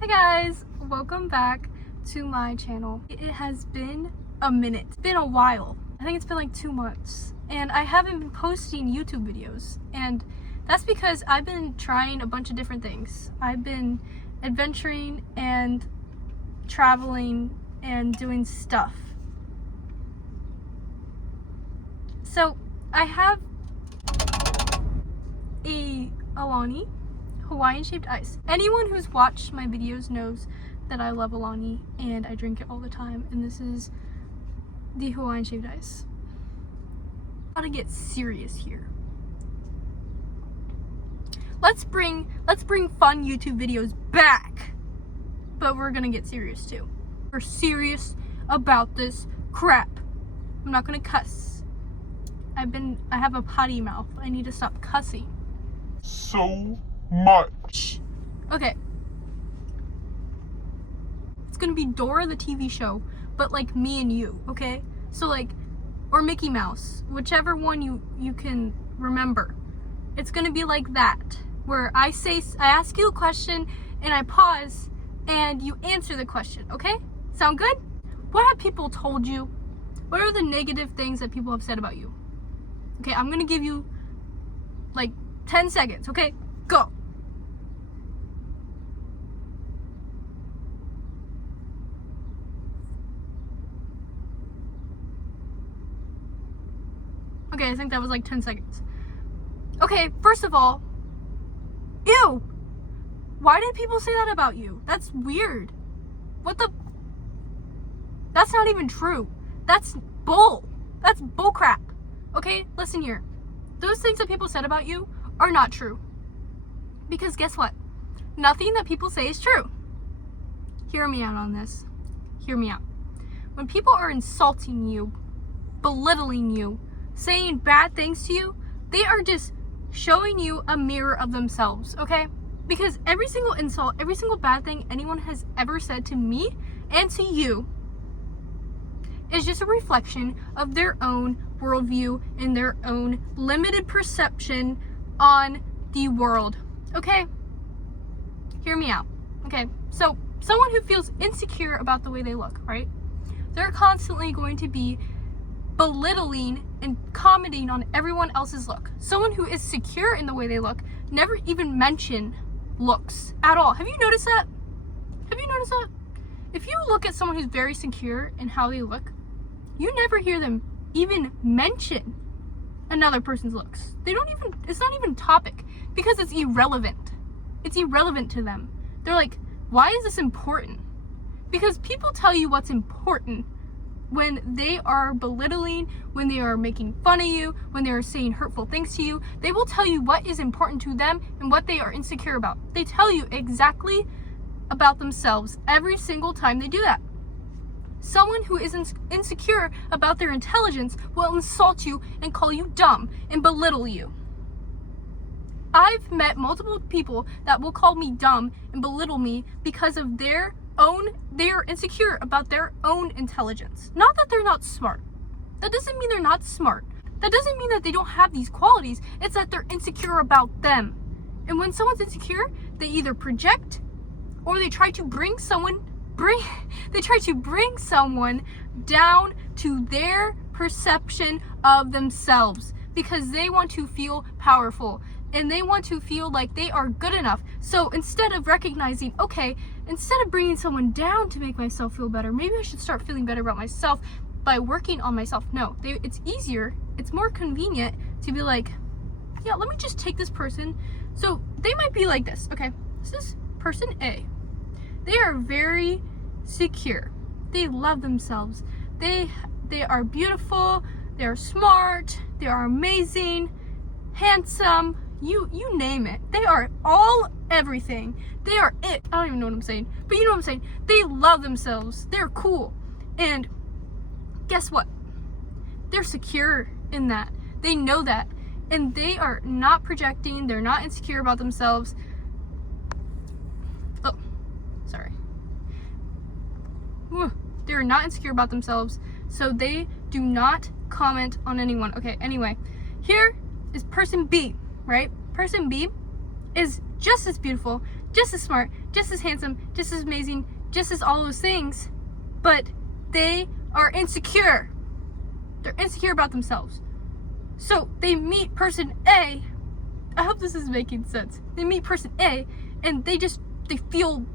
Hi guys, welcome back to my channel. It has been a minute. It's been a while. I think it's been like 2 months. And I haven't been posting YouTube videos. And that's because I've been trying a bunch of different things. I've been adventuring and traveling and doing stuff. So I have a Alani Hawaiian shaped ice. Anyone who's watched my videos knows that I love Alani and I drink it all the time, and this is the Hawaiian shaped ice. Gotta get serious here. Let's bring fun YouTube videos back, but we're gonna get serious too. We're serious about this crap. I'm not gonna cuss. I have a potty mouth. I need to stop cussing so much. Okay. It's gonna be Dora the TV show, but like me and you, okay? So like, or Mickey Mouse, whichever one you can remember. It's gonna be like that, where I ask you a question and I pause and you answer the question, okay? Sound good? What have people told you? What are the negative things that people have said about you? Okay, I'm gonna give you like 10 seconds, okay? Go. Okay, I think that was like 10 seconds. Okay, first of all, ew! Why did people say that about you? That's weird. That's not even true. That's bull. That's bull crap. Okay, listen here. Those things that people said about you are not true. Because guess what? Nothing that people say is true. Hear me out on this. Hear me out. When people are insulting you, belittling you, saying bad things to you, they are just showing you a mirror of themselves, okay? Because every single insult, every single bad thing anyone has ever said to me and to you is just a reflection of their own worldview and their own limited perception on the world, okay? Hear me out, okay? So, someone who feels insecure about the way they look, right? They're constantly going to be belittling and commenting on everyone else's look. Someone who is secure in the way they look never even mention looks at all. Have you noticed that? Have you noticed that? If you look at someone who's very secure in how they look, you never hear them even mention another person's looks. It's not even a topic because it's irrelevant. It's irrelevant to them. They're like, why is this important? Because people tell you what's important when they are belittling, when they are making fun of you, when they are saying hurtful things to you. They will tell you what is important to them and what they are insecure about. They tell you exactly about themselves every single time they do that. Someone who is insecure about their intelligence will insult you and call you dumb and belittle you. I've met multiple people that will call me dumb and belittle me because of they are insecure about their own intelligence. Not that they're not smart. That doesn't mean they're not smart. That doesn't mean that they don't have these qualities. It's that they're insecure about them. And when someone's insecure, they either project or they try to bring someone down to their perception of themselves because they want to feel powerful and they want to feel like they are good enough. So instead of recognizing, okay, instead of bringing someone down to make myself feel better, maybe I should start feeling better about myself by working on myself. No, it's easier, it's more convenient to be like, yeah, let me just take this person. So they might be like this, okay? This is person A. They are very secure. They love themselves. They are beautiful. They are smart. They are amazing, handsome. You name it. They are all everything. They are it. I don't even know what I'm saying, but you know what I'm saying. They love themselves. They're cool. And guess what? They're secure in that. They know that. And they are not projecting. They're not insecure about themselves. Oh, sorry. They're not insecure about themselves, so they do not comment on anyone. Okay, anyway, here is person B, right? Person B is just as beautiful, just as smart, just as handsome, just as amazing, just as all those things, but they are insecure. They're insecure about themselves. So they meet person A. I hope this is making sense. They meet person A and they feel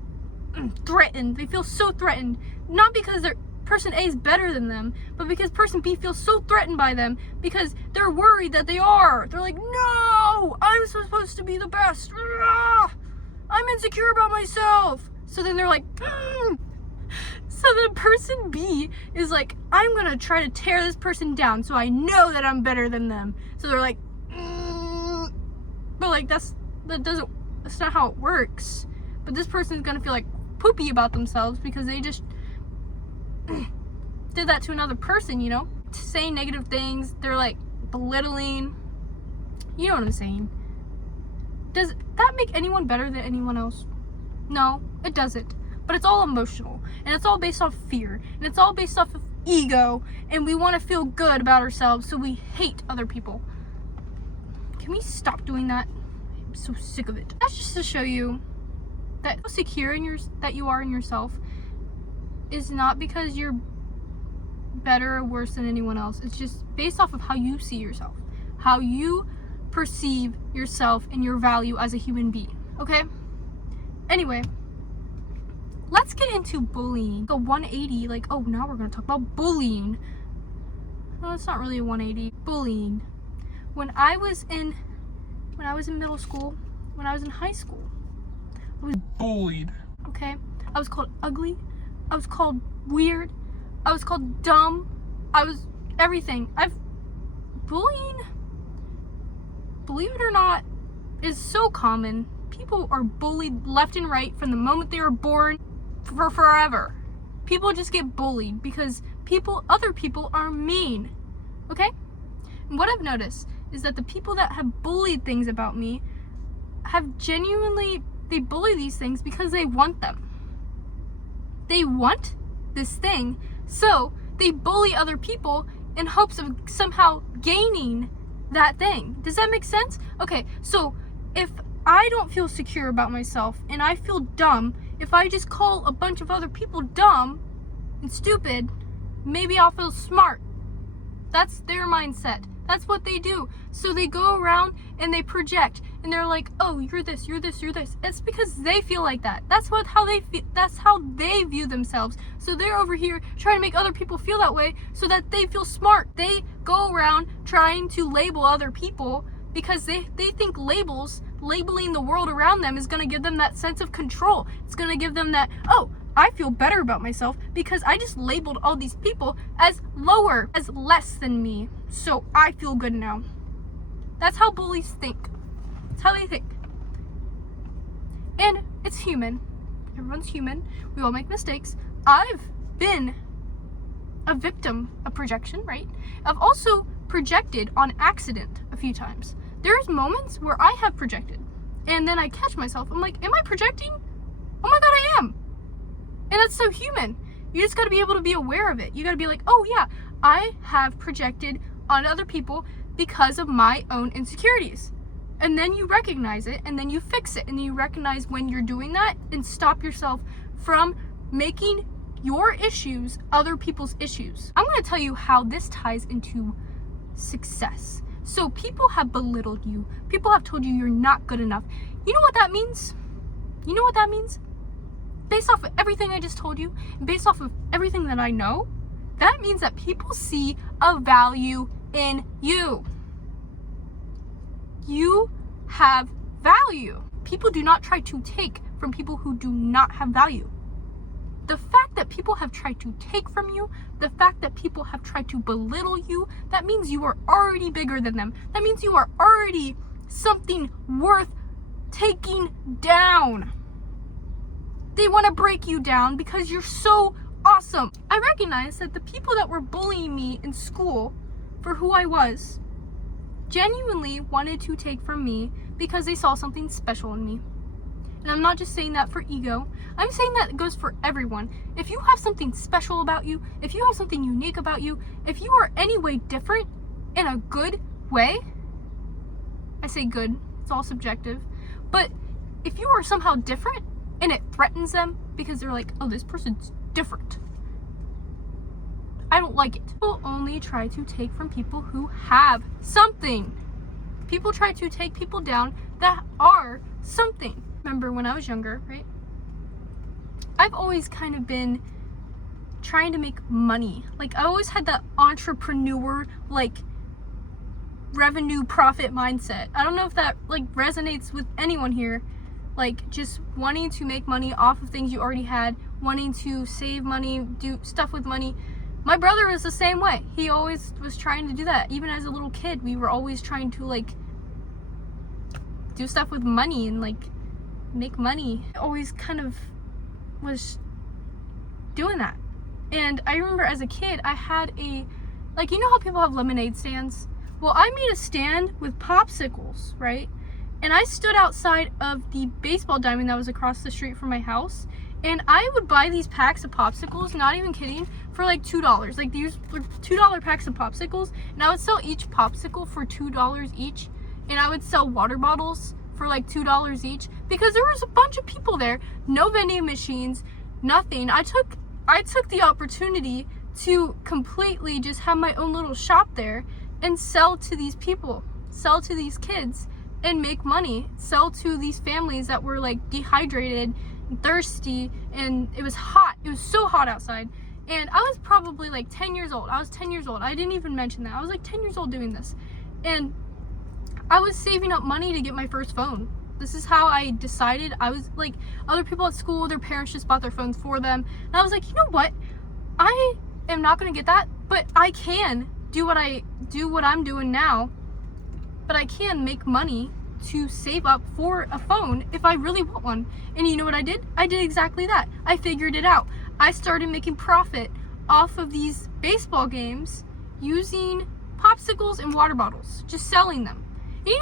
threatened. They feel so threatened. Not because person A is better than them, but because person B feels so threatened by them because they're worried that they are. They're like, no, I'm supposed to be the best. I'm insecure about myself. So then they're like, So the person B is like, I'm gonna try to tear this person down so I know that I'm better than them. So they're like, but like that's not how it works. But this person's gonna feel like poopy about themselves because they just did that to another person, you know? Saying negative things, they're like belittling. You know what I'm saying? Does that make anyone better than anyone else? No, it doesn't. But it's all emotional, and it's all based off fear, and it's all based off of ego, and we want to feel good about ourselves, so we hate other people. Can we stop doing that? I'm so sick of it. That's just to show you that how secure that you are in yourself is not because you're better or worse than anyone else. It's just based off of how you see yourself, how you perceive yourself and your value as a human being, okay? Anyway, let's get into bullying. A 180, like, oh, now we're gonna talk about bullying. No, it's not really a 180. Bullying. When I was in middle school, when I was in high school, I was Bullied. okay? I was called ugly. I was called weird. I was called dumb. I was everything. Bullying, believe it or not, is so common. People are bullied left and right from the moment they were born for forever. People just get bullied because other people are mean. Okay? And what I've noticed is that the people that have bullied things about me they bully these things because they want them. They want this thing, so they bully other people in hopes of somehow gaining that thing. Does that make sense? Okay, so if I don't feel secure about myself and I feel dumb, if I just call a bunch of other people dumb and stupid, maybe I'll feel smart. That's their mindset. That's what they do. So they go around and they project and they're like, oh, you're this, you're this, you're this. It's because they feel like that. That's how they feel. That's how they view themselves. So they're over here trying to make other people feel that way so that they feel smart. They go around trying to label other people because they think labeling the world around them is going to give them that sense of control. It's going to give them that, oh, I feel better about myself because I just labeled all these people as lower, as less than me. So I feel good now. That's how bullies think. That's how they think. And it's human. Everyone's human. We all make mistakes. I've been a victim of projection, right? I've also projected on accident a few times. There's moments where I have projected and then I catch myself. I'm like, am I projecting? Oh my God, I am. And that's so human. You just gotta be able to be aware of it. You gotta be like, oh yeah, I have projected on other people because of my own insecurities. And then you recognize it and then you fix it. And then you recognize when you're doing that and stop yourself from making your issues other people's issues. I'm gonna tell you how this ties into success. So people have belittled you. People have told you you're not good enough. You know what that means? You know what that means? Based off of everything I just told you, based off of everything that I know, that means that people see a value in you. You have value. People do not try to take from people who do not have value. The fact that people have tried to take from you, the fact that people have tried to belittle you, that means you are already bigger than them. That means you are already something worth taking down. They want to break you down because you're so awesome. I recognize that the people that were bullying me in school for who I was genuinely wanted to take from me because they saw something special in me. And I'm not just saying that for ego. I'm saying that it goes for everyone. If you have something special about you, if you have something unique about you, if you are any way different in a good way, I say good, it's all subjective, but if you are somehow different, and it threatens them because they're like, oh, this person's different. I don't like it. People only try to take from people who have something. People try to take people down that are something. Remember when I was younger, right? I've always kind of been trying to make money. Like, I always had that entrepreneur, like, revenue profit mindset. I don't know if that, like, resonates with anyone here. Like, just wanting to make money off of things you already had, wanting to save money, do stuff with money. My brother was the same way. He always was trying to do that. Even as a little kid, we were always trying to, like, do stuff with money and, like, make money. I always kind of was doing that. And I remember as a kid, I had a, like, you know how people have lemonade stands? Well, I made a stand with popsicles, right? And I stood outside of the baseball diamond that was across the street from my house. And I would buy these packs of popsicles, not even kidding, for like $2. Like, these were $2 packs of popsicles. And I would sell each popsicle for $2 each. And I would sell water bottles for like $2 each. Because there was a bunch of people there. No vending machines, nothing. I took the opportunity to completely just have my own little shop there and sell to these people, sell to these kids, and make money, sell to these families that were like dehydrated and thirsty, and it was hot. It was so hot outside. And I was probably like 10 years old. I was 10 years old. I didn't even mention that. I was like 10 years old doing this. And I was saving up money to get my first phone. This is how I decided. I was like, other people at school, their parents just bought their phones for them. And I was like, you know what? I am not going to get that, but I can do what I'm doing now. But I can make money to save up for a phone if I really want one. And you know what I did? I did exactly that. I figured it out. I started making profit off of these baseball games using popsicles and water bottles, just selling them. And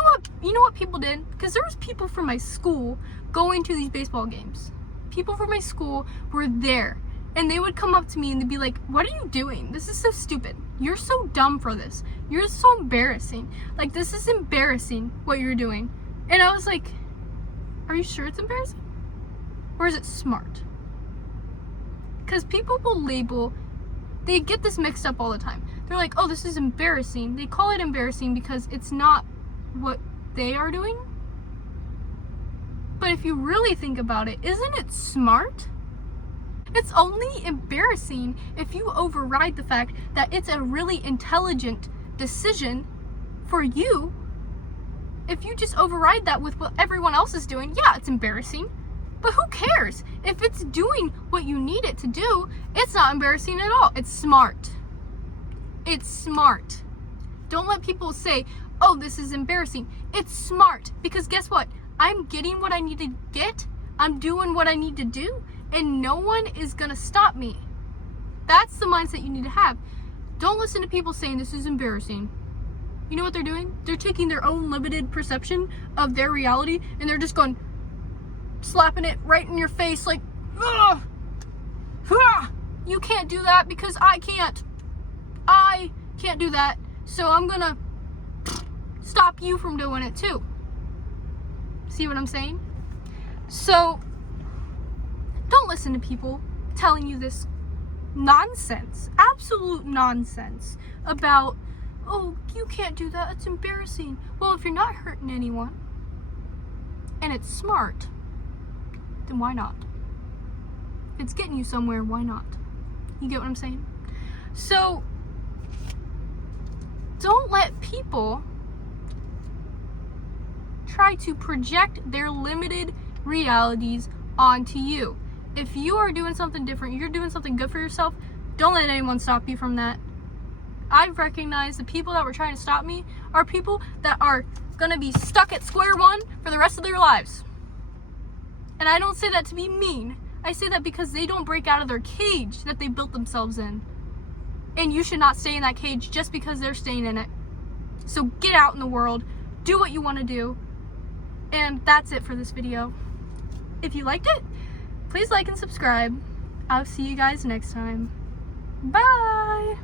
you know what people did? Because there was people from my school going to these baseball games. People from my school were there. And they would come up to me and they'd be like, what are you doing? This is so stupid. You're so dumb for this. You're so embarrassing. Like, this is embarrassing what you're doing. And I was like, are you sure it's embarrassing? Or is it smart? Because people will label, they get this mixed up all the time. They're like, oh, this is embarrassing. They call it embarrassing because it's not what they are doing. But if you really think about it, isn't it smart? It's only embarrassing if you override the fact that it's a really intelligent decision for you. If you just override that with what everyone else is doing, yeah, it's embarrassing. But who cares? If it's doing what you need it to do, it's not embarrassing at all. It's smart. It's smart. Don't let people say, oh, this is embarrassing. It's smart. Because guess what? I'm getting what I need to get. I'm doing what I need to do. And no one is going to stop me. That's the mindset you need to have. Don't listen to people saying this is embarrassing. You know what they're doing? They're taking their own limited perception of their reality and they're just going, slapping it right in your face like, ugh, ah, you can't do that because I can't. I can't do that. So I'm going to stop you from doing it too. See what I'm saying? So don't listen to people telling you this nonsense, absolute nonsense about, oh, you can't do that, it's embarrassing. Well, if you're not hurting anyone and it's smart, then why not? If it's getting you somewhere, why not? You get what I'm saying? So don't let people try to project their limited realities onto you. If you are doing something different, you're doing something good for yourself, don't let anyone stop you from that. I've recognized the people that were trying to stop me are people that are gonna be stuck at square one for the rest of their lives. And I don't say that to be mean. I say that because they don't break out of their cage that they built themselves in. And you should not stay in that cage just because they're staying in it. So get out in the world, do what you want to do. And that's it for this video. If you liked it, please like and subscribe. I'll see you guys next time. Bye!